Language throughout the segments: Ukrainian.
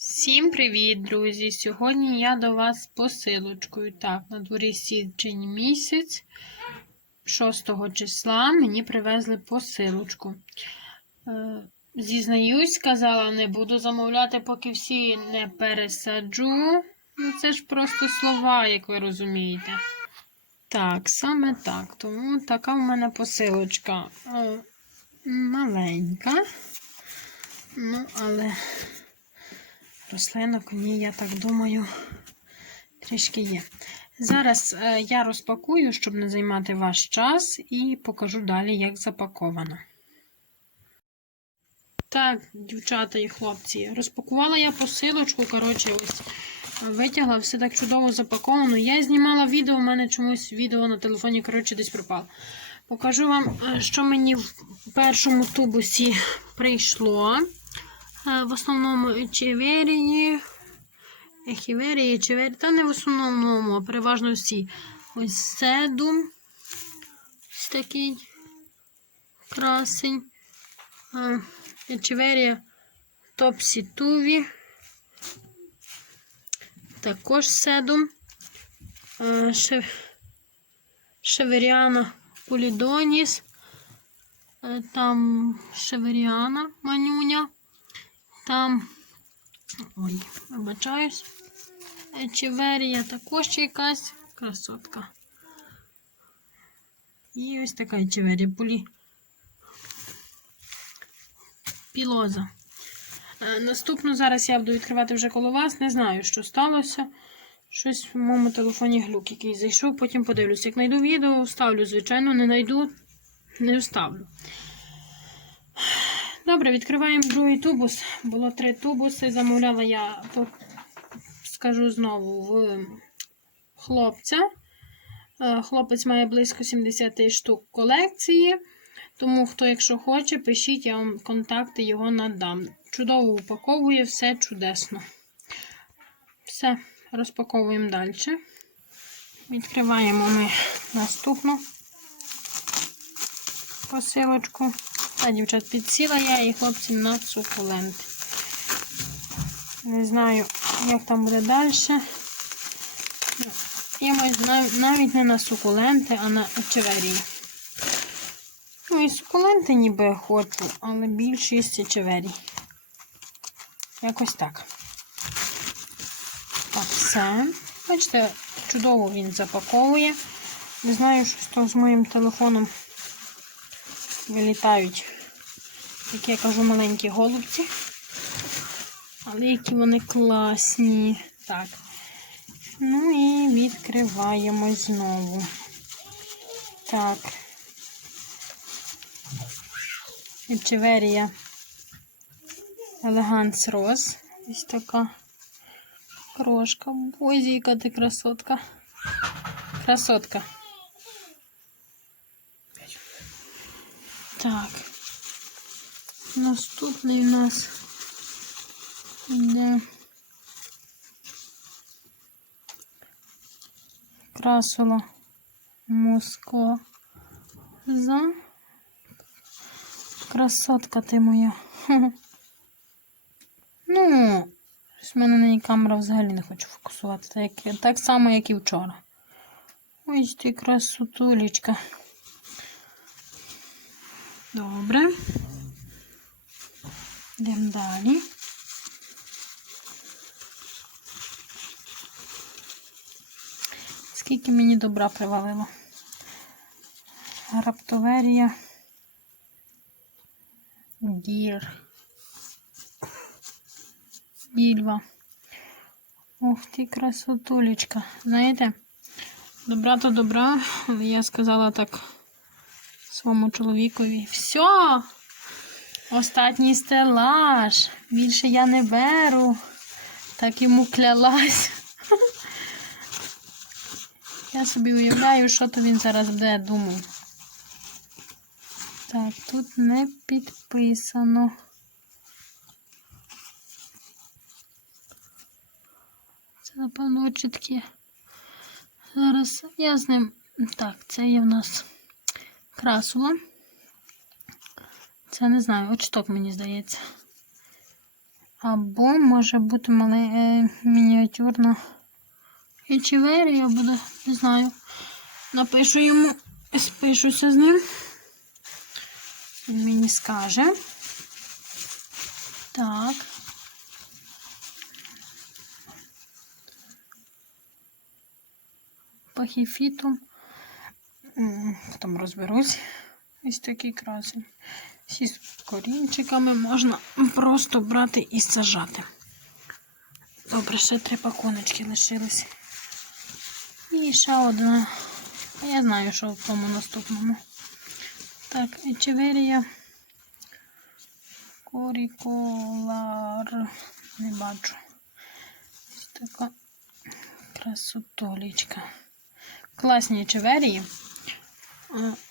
Всім привіт, друзі! Сьогодні я до вас з посилочкою. Так, на дворі січень місяць, 6 числа мені привезли посилочку. Е, Зізнаюсь, сказала, не буду замовляти, поки всі не пересаджу. Ну, це ж просто слова, як ви розумієте. Так, саме так. Тому така в мене посилочка е, маленька. Ну, але рослинок в ній, я так думаю, трішки є. Зараз е, я розпакую, щоб не займати ваш час, і покажу далі, як запаковано. Так, дівчата і хлопці, розпакувала я посилочку, коротше, ось витягла, все так чудово запаковано. Я знімала відео, у мене чомусь відео на телефоні, коротше, десь пропало. Покажу вам, е, що мені в першому тубусі прийшло. Е, В основному ечеверії, ехіверії, ечевері, та не в основному, а переважно всі. Ось седум. Ось такий красень. Ечеверія топсі-туві. Також седум. Е, Ше- Шеверіана Полідоніс. Е, Там Шеверіана Манюня. Там. Ой, вибачаюсь. Ечеверія також якась красотка. І ось така ечеверія полі. Пілоза. Е, Наступну зараз я буду відкривати вже коло вас. Не знаю, що сталося. Щось в моєму телефоні глюк, який зайшов, потім подивлюся. Як знайду відео, вставлю, звичайно, не знайду, не вставлю. Добре, відкриваємо другий тубус. Було три тубуси. Замовляла я, скажу знову, в хлопця. Е, Хлопець має близько 70 штук колекції. Тому, хто, якщо хоче, пишіть, я вам контакти його надам. Чудово упаковує, все чудесно. Все, розпаковуємо далі. Відкриваємо ми наступну посилочку. А, дівчат, підсіла я і хлопцям на сукуленти. Не знаю, як там буде далі. Я маю навіть не на сукуленти, а на чеверії. Ну і сукуленти ніби хочу, але більшість чеверій. Якось так. Так, все. Бачите, чудово він запаковує. Не знаю, що з моїм телефоном вилітають, як я кажу, маленькі голубці. Але які вони класні. Так. Ну і відкриваємо знову. Так. Ечеверія Елеганс Роз. Ось така крошка. Бозі, яка ти красотка. Красотка. Так. Наступний у нас йде красула Москва. За. Красотка ти моя. Ну, з мене на ній камера взагалі не хочу фокусувати. Так, так само, як і вчора. Ось ти красотулечка. Добре. Йдемо далі. Скільки мені добра привалило. Раптоверія. Дір. Дільва. Ух ти, красотулечка. Знаєте, добра то добра, але я сказала так своєму чоловікові. Все, остатній стелаж. Більше я не беру. Так йому клялась. Я собі уявляю, що то він зараз буде думав. Так, тут не підписано. Це, напевно, чіткі. Зараз я з ним. Так, це є в нас красула. Це не знаю, очток, мені здається. Або може бути мале, е, мініатюрна Ечеверія буде, не знаю. Напишу йому, спишуся з ним. Він мені скаже. Так. Пахіфітум. Потім розберусь. Ось такий красень. Всі з корінчиками можна просто брати і сажати. Добре, ще три пакуночки лишились. І ще одна. Я знаю, що в тому наступному. Так, Ечеверія. Коріколар. Не бачу. Ось така красотолічка. Класні ечеверії.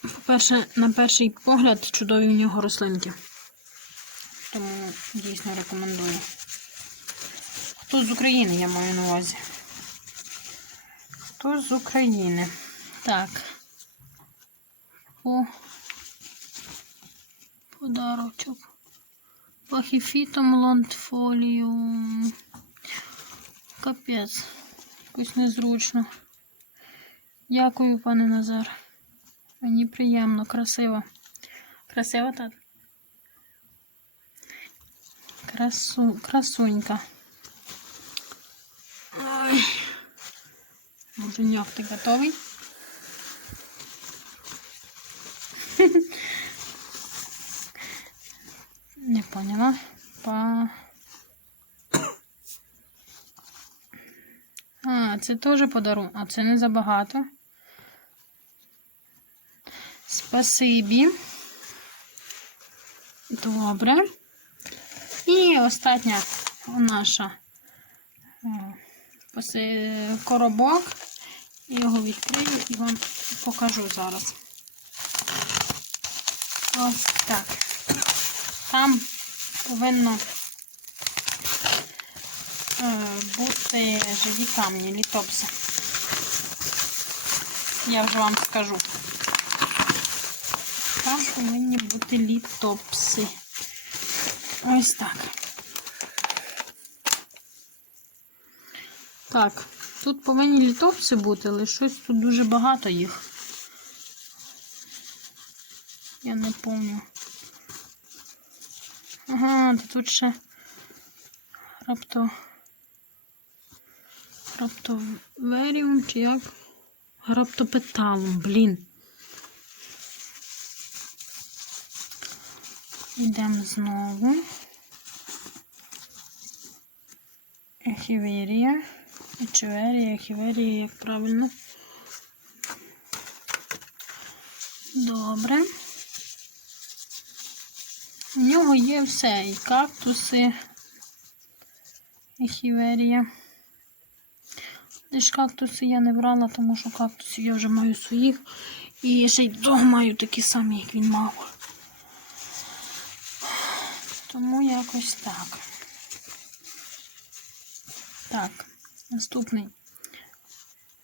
По-перше, на перший погляд чудові в нього рослинки. Тому дійсно рекомендую. Хто з України, я маю на увазі. Хто з України? Так. По подарочок. Пахіфітом лондфоліум. Капець. Якось незручно. Дякую, пане Назар. Мені приємно, красиво. Красиво так? Красу, красунька. Ой. Муженьок, ти готовий? Не поняла. Па... А, це теж подарунок. А це не забагато. Спасибі. Добре. І остання наша е, коробок. Його відкрию і вам покажу зараз. Ось так. Там повинно е, бути живі камні, літопси. Я вже вам скажу. Там повинні бути літопси. Ось так. Так, тут повинні літопси бути, але щось тут дуже багато їх. Я не пам'ятаю. Ага, тут ще рапто. Раптоверіум чи як? Раптопеталум, блін. Йдемо знову. Ехіверія. Ечеверія, ехіверія, як правильно. Добре. У нього є все. І кактуси. Ехіверія. Лиш кактуси я не брала, тому що кактуси я вже маю своїх. І ще й вдома маю такі самі, як він мав. Тому якось так. Так, наступний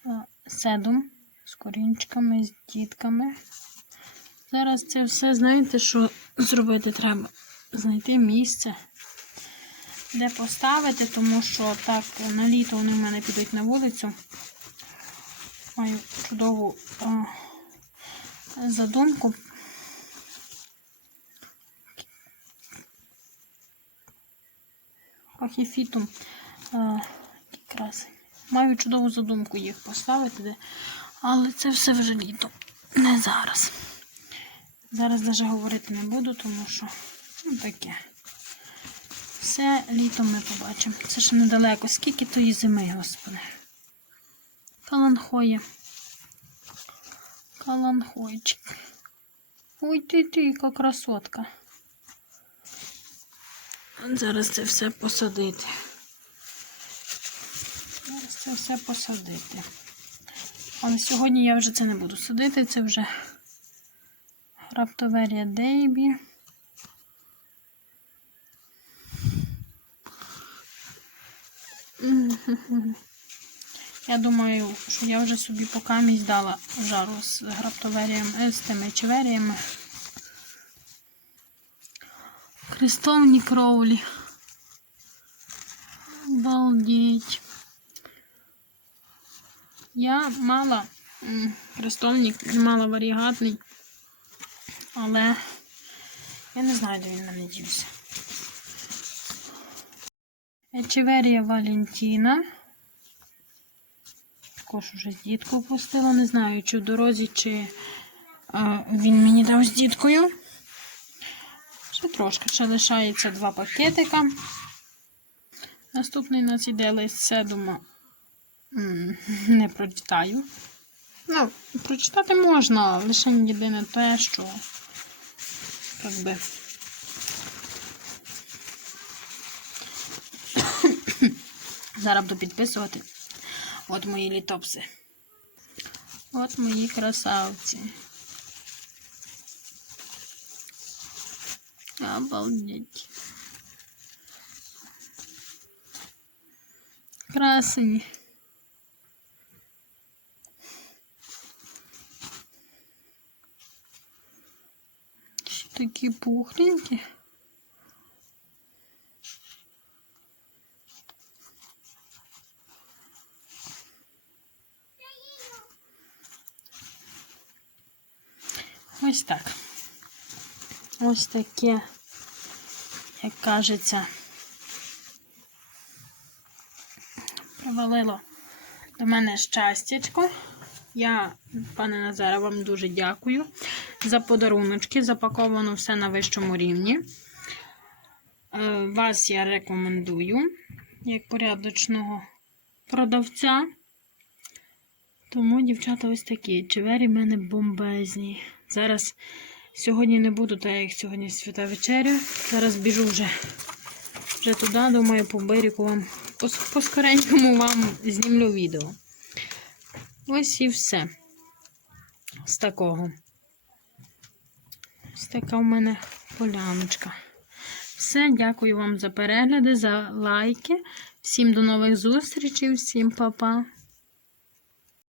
е, седум з корінчиками, з дітками. Зараз це все, знаєте, що зробити треба? Знайти місце, де поставити, тому що так на літо вони в мене підуть на вулицю. Маю чудову е, задумку. Пахіфітум. Е, красень. Маю чудову задумку їх поставити, але це все вже літо. Не зараз. Зараз навіть говорити не буду, тому що ну, таке. Все літом ми побачимо. Це ще недалеко. Скільки тої зими, господи. Каланхоє. Каланхойчик. Ой ти ти, яка красотка. Зараз це все посадити. Зараз це все посадити. Але сьогодні я вже це не буду садити, це вже Раптоверія Дейбі. Я думаю, що я вже собі по камінь дала жару з граптоверієм, е, з тими чеверіями. Крестовні кровлі. Обалдеть. Я мала м, хрестовник, мала варігатний, але я не знаю, де він мене дівся. Ечеверія Валентіна. Також уже з діткою пустила. Не знаю, чи в дорозі, чи е, він мені дав з діткою. Трошки, ще лишається два пакетика. Наступний у нас іде лист седума. Не прочитаю. Ну, прочитати можна, лише єдине те, що як би. Зараз буду підписувати. От мої літопси. От мої красавці. Обалдеть. Красені. Ще такі пухленькі. Ось так. Ось таке, як кажеться, привалило до мене щастячко. Я, пане Назаре, вам дуже дякую за подаруночки. Запаковано все на вищому рівні. Е, Вас я рекомендую як порядочного продавця. Тому, дівчата, ось такі. Чевері в мене бомбезні. Зараз сьогодні не буду, так як сьогодні свята вечеря. Зараз біжу вже, вже туди, думаю, по берегу вам пос- поскоренькому вам знімлю відео. Ось і все. З такого. Ось така в мене поляночка. Все, дякую вам за перегляди, за лайки. Всім до нових зустрічей, всім па-па.